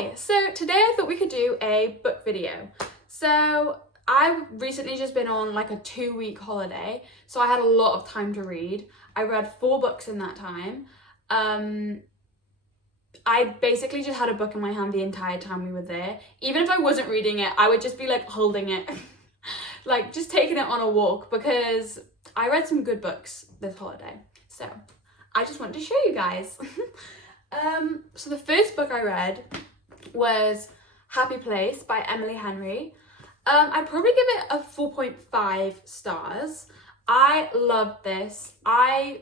Hi, so today I thought we could do a book video. So I've recently just been on like a 2-week holiday, so I had a lot of time to read. I read 4 books in that time. I basically just had a book in my hand the entire time we were there. Even if I wasn't reading it, I would just be like holding it, like just taking it on a walk, because I read some good books this holiday. So I just wanted to show you guys. So the first book I read was Happy Place by Emily Henry. I'd probably give it a 4.5 stars. I loved this. I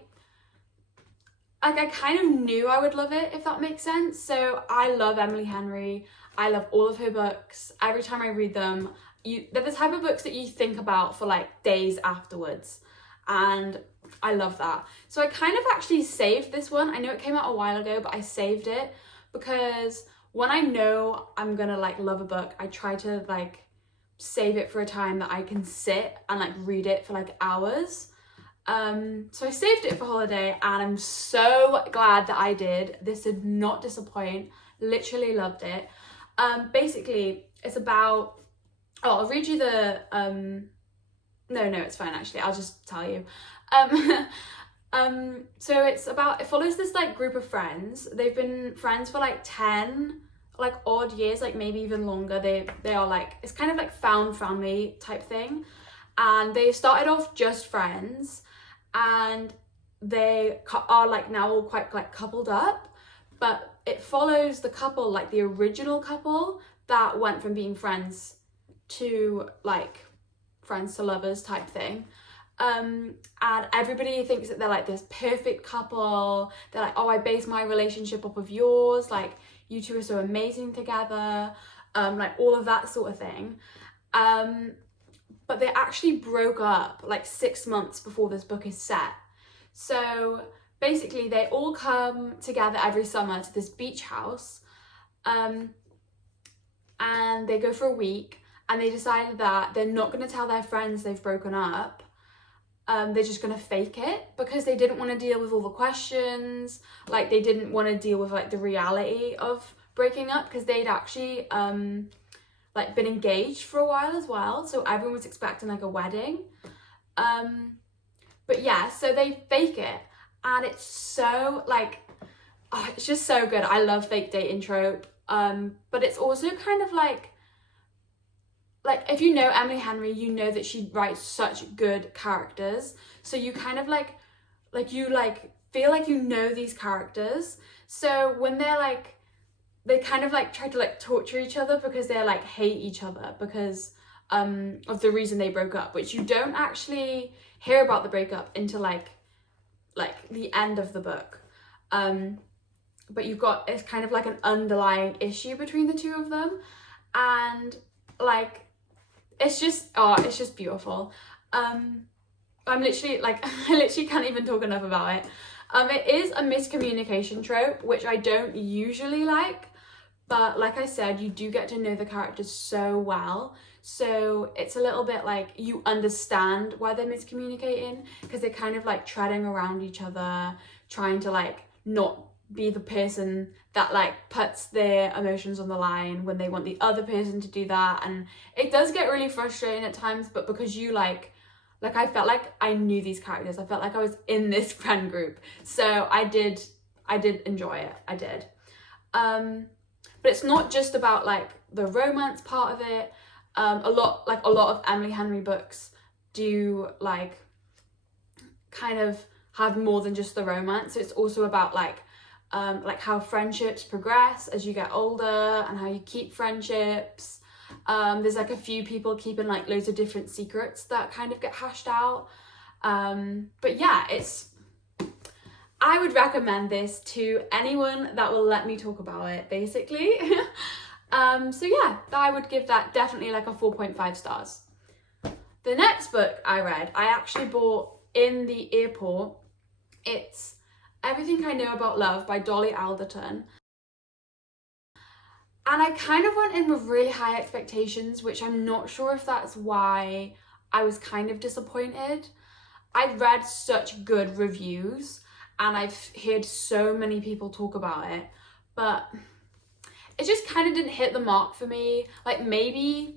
kind of knew I would love it, if that makes sense. So I love Emily Henry. I love all of her books. Every time I read them, they're the type of books that you think about for like days afterwards. And I love that. So I kind of actually saved this one. I know it came out a while ago, but I saved it because when I know I'm gonna like love a book, I try to like save it for a time that I can sit and like read it for like hours. So I saved it for holiday and I'm so glad that I did. This did not disappoint. Literally loved it. Basically it's about, I'll read you the, no, it's fine actually, I'll just tell you. So it follows this like group of friends. They've been friends for like 10 like odd years, like maybe even longer. They are like, it's kind of like found family type thing. And they started off just friends and they are like now all quite like coupled up, but it follows the couple, like the original couple that went from being friends to like friends to lovers type thing. And everybody thinks that they're like this perfect couple. They're like, oh, I base my relationship off of yours, like you two are so amazing together, like all of that sort of thing. But they actually broke up like 6 months before this book is set. So basically they all come together every summer to this beach house, and they go for a week, and they decided that they're not going to tell their friends they've broken up. They're just going to fake it because they didn't want to deal with all the questions. Like they didn't want to deal with like the reality of breaking up, because they'd actually like been engaged for a while as well. So everyone was expecting like a wedding. But yeah, so they fake it and it's so like, oh, it's just so good. I love fake dating trope. But it's also kind of like if you know Emily Henry, you know that she writes such good characters. So you kind of like you like feel like you know these characters. So when they're like, they kind of like try to like torture each other because they're like hate each other because of the reason they broke up, which you don't actually hear about the breakup until like the end of the book. But you've got, it's kind of like an underlying issue between the two of them, and like it's just beautiful. I'm literally like I literally can't even talk enough about it. It is a miscommunication trope, which I don't usually like, but like I said, you do get to know the characters so well, so it's a little bit like you understand why they're miscommunicating, because they're kind of like treading around each other, trying to like not be the person that like puts their emotions on the line when they want the other person to do that. And it does get really frustrating at times, but because you like I felt like I knew these characters, I felt like I was in this friend group, so I did enjoy it. I did. But it's not just about like the romance part of it. A lot of Emily Henry books do like kind of have more than just the romance. So it's also about like how friendships progress as you get older and how you keep friendships. There's like a few people keeping like loads of different secrets that kind of get hashed out. But yeah, I would recommend this to anyone that will let me talk about it, basically. So yeah, I would give that definitely like a 4.5 stars. The next book I read, I actually bought in the airport. It's Everything I Know About Love by Dolly Alderton. And I kind of went in with really high expectations, which I'm not sure if that's why I was kind of disappointed. I'd read such good reviews and I've heard so many people talk about it, but it just kind of didn't hit the mark for me. Like maybe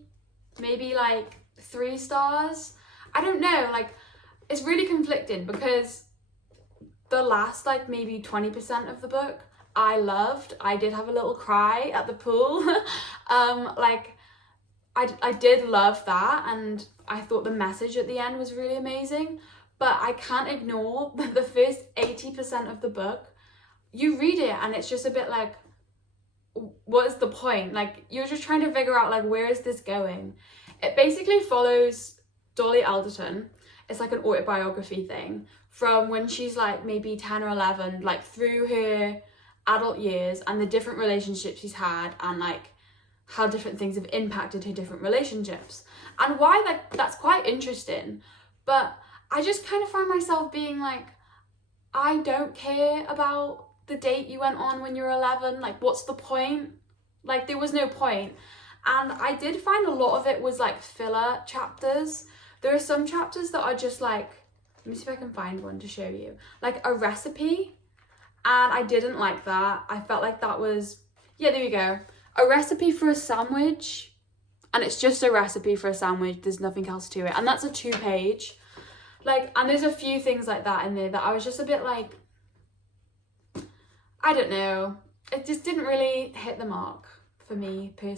like 3 stars. I don't know, like it's really conflicted because the last like maybe 20% of the book I loved. I did have a little cry at the pool. Like I did love that, and I thought the message at the end was really amazing, but I can't ignore that the first 80% of the book, you read it and it's just a bit like, what is the point? Like you're just trying to figure out like, where is this going? It basically follows Dolly Alderton. It's like an autobiography thing from when she's like maybe 10 or 11, like through her adult years and the different relationships she's had, and like how different things have impacted her different relationships, and why that's quite interesting. But I just kind of find myself being like, I don't care about the date you went on when you were 11. Like, what's the point? Like, there was no point. And I did find a lot of it was like filler chapters. There are some chapters that are just like, let me see if I can find one to show you, like a recipe, and I didn't like that. I felt like that was, yeah, there you go, a recipe for a sandwich, and it's just a recipe for a sandwich, there's nothing else to it, and that's a 2-page. Like, and there's a few things like that in there that I was just a bit like, I don't know, it just didn't really hit the mark for me it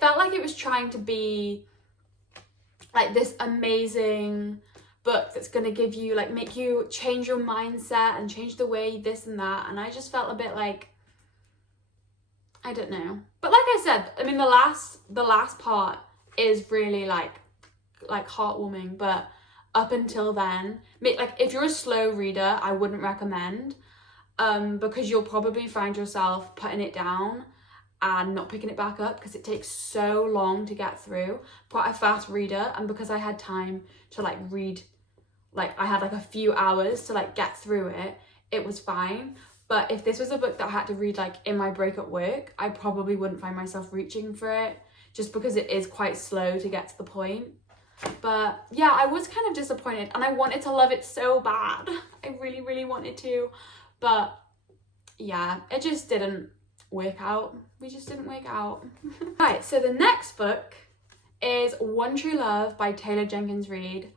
felt like it was trying to be like this amazing book that's going to give you, like, make you change your mindset and change the way this and that, and I just felt a bit like, I don't know. But like I said, I mean, the last part is really like heartwarming, but up until then, like, if you're a slow reader, I wouldn't recommend, because you'll probably find yourself putting it down and not picking it back up because it takes so long to get through. Quite a fast reader, and because I had time to like read, like I had like a few hours to like get through it, it was fine. But if this was a book that I had to read like in my break at work, I probably wouldn't find myself reaching for it, just because it is quite slow to get to the point. But yeah, I was kind of disappointed, and I wanted to love it so bad. I really, really wanted to, but yeah, it just didn't work out. We just didn't work out. Right, so the next book is One True Love by Taylor Jenkins-Reid.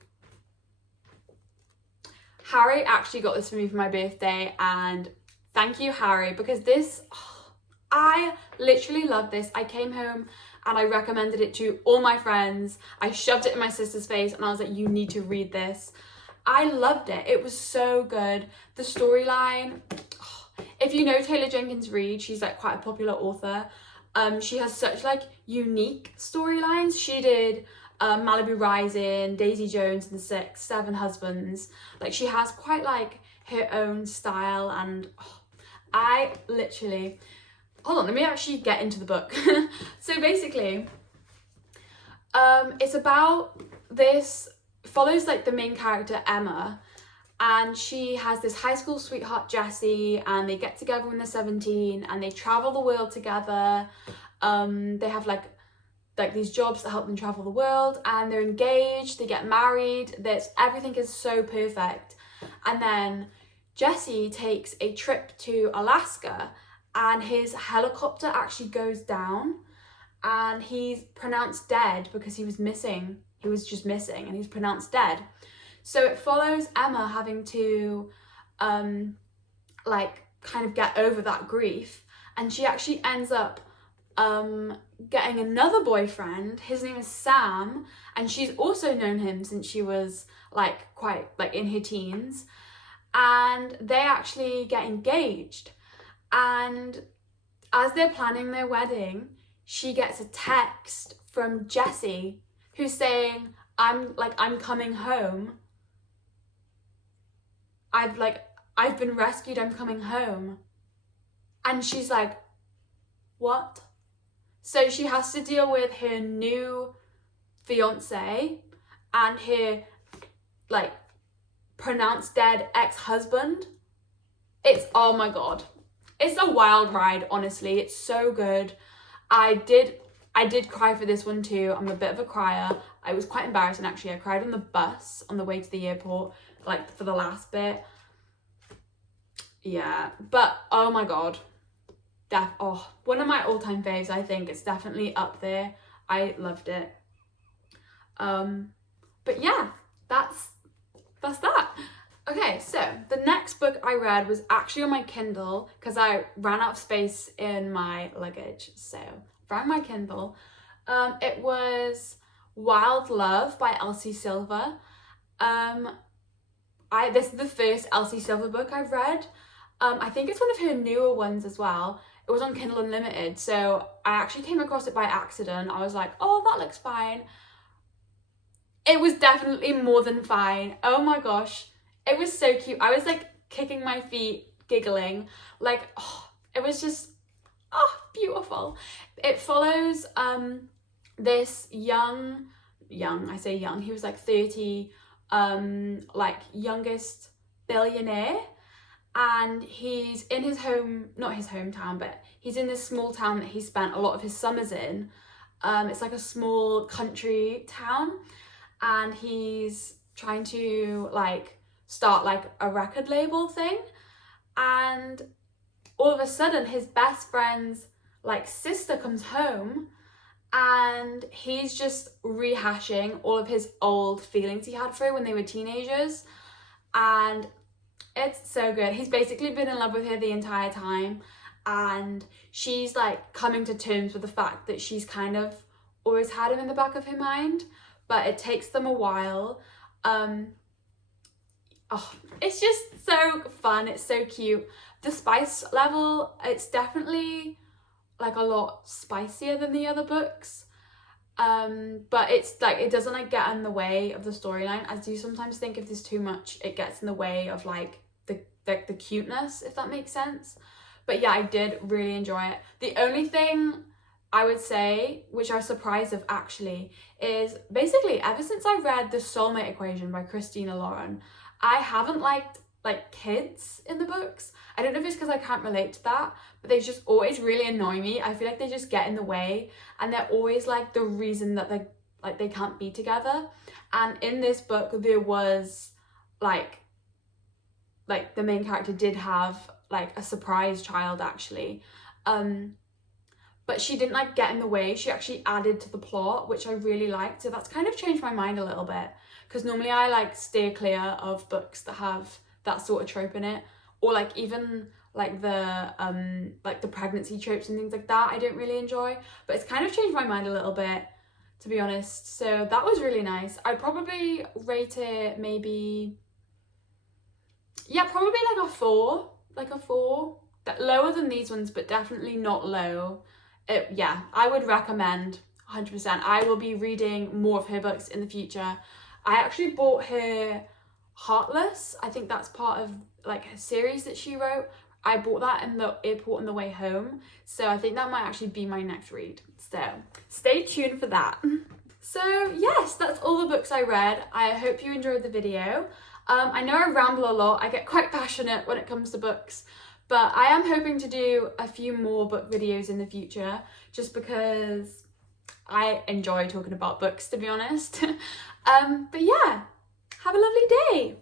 Harry actually got this for me for my birthday, and thank you, Harry, because this, I literally love this. I came home and I recommended it to all my friends. I shoved it in my sister's face and I was like, you need to read this. I loved it. It was so good. The storyline, if you know Taylor Jenkins-Reid, she's like quite a popular author. She has such like unique storylines. She did Malibu Rising, Daisy Jones and the Seven Husbands. Like, she has quite like her own style, and I literally, hold on, let me actually get into the book. So basically, it's about this, follows like the main character Emma, and she has this high school sweetheart Jessie, and they get together when they're 17 and they travel the world together. They have like these jobs that help them travel the world, and they're engaged, they get married, everything is so perfect. And then Jessie takes a trip to Alaska, and his helicopter actually goes down, and he's pronounced dead because he was missing. He was just missing, and he's pronounced dead. So it follows Emma having to like kind of get over that grief, and she actually ends up getting another boyfriend. His name is Sam, and she's also known him since she was like quite like in her teens, and they actually get engaged. And as they're planning their wedding, she gets a text from Jessie who's saying, I'm coming home. I've been rescued, I'm coming home. And she's like, what? So she has to deal with her new fiance and her like pronounced dead ex-husband. It's, oh my god, it's a wild ride, honestly. It's so good. I did cry for this one too. I'm a bit of a crier. I was quite embarrassing actually. I cried on the bus on the way to the airport, like for the last bit. Yeah, but oh my god, one of my all-time faves. I think it's definitely up there. I loved it. But yeah, that's that. Okay, so the next book I read was actually on my Kindle because I ran out of space in my luggage, so I found my Kindle. It was Wild Love by Elsie Silver. This is the first Elsie Silver book I've read. I think it's one of her newer ones as well. It was on Kindle Unlimited, so I actually came across it by accident. I was like, oh, that looks fine. It was definitely more than fine. Oh my gosh, it was so cute. I was like kicking my feet, giggling. Like, oh, it was just, oh, beautiful. It follows this young, I say young, he was like 30, like youngest billionaire, and he's in his not his hometown, but he's in this small town that he spent a lot of his summers in. It's like a small country town, and he's trying to like start like a record label thing, and all of a sudden his best friend's like sister comes home, and he's just rehashing all of his old feelings he had for her when they were teenagers, and it's so good. He's basically been in love with her the entire time, and she's like coming to terms with the fact that she's kind of always had him in the back of her mind, but it takes them a while. It's just so fun. It's so cute. The spice level, it's definitely like a lot spicier than the other books. But it's like, it doesn't like get in the way of the storyline. I do sometimes think if there's too much, it gets in the way of like the cuteness, if that makes sense. But yeah, I did really enjoy it. The only thing I would say, which I was surprised of actually, is basically ever since I read The Soulmate Equation by Christina Lauren, I haven't liked like kids in the books. I don't know if it's because I can't relate to that, but they just always really annoy me. I feel like they just get in the way, and they're always like the reason that they can't be together. And in this book there was like the main character did have like a surprise child actually, but she didn't like get in the way. She actually added to the plot, which I really liked. So that's kind of changed my mind a little bit, because normally I like steer clear of books that have that sort of trope in it, or like even like the pregnancy tropes and things like that I don't really enjoy. But it's kind of changed my mind a little bit, to be honest. So that was really nice. I'd probably rate it maybe, yeah, probably like a 4, lower than these ones, but definitely not low. Yeah, I would recommend 100%. I will be reading more of her books in the future. I actually bought her Heartless. I think that's part of like her series that she wrote. I bought that in the airport on the way home, so I think that might actually be my next read. So stay tuned for that. So yes, that's all the books I read. I hope you enjoyed the video. I know I ramble a lot. I get quite passionate when it comes to books, but I am hoping to do a few more book videos in the future, just because I enjoy talking about books, to be honest. But yeah, have a lovely day.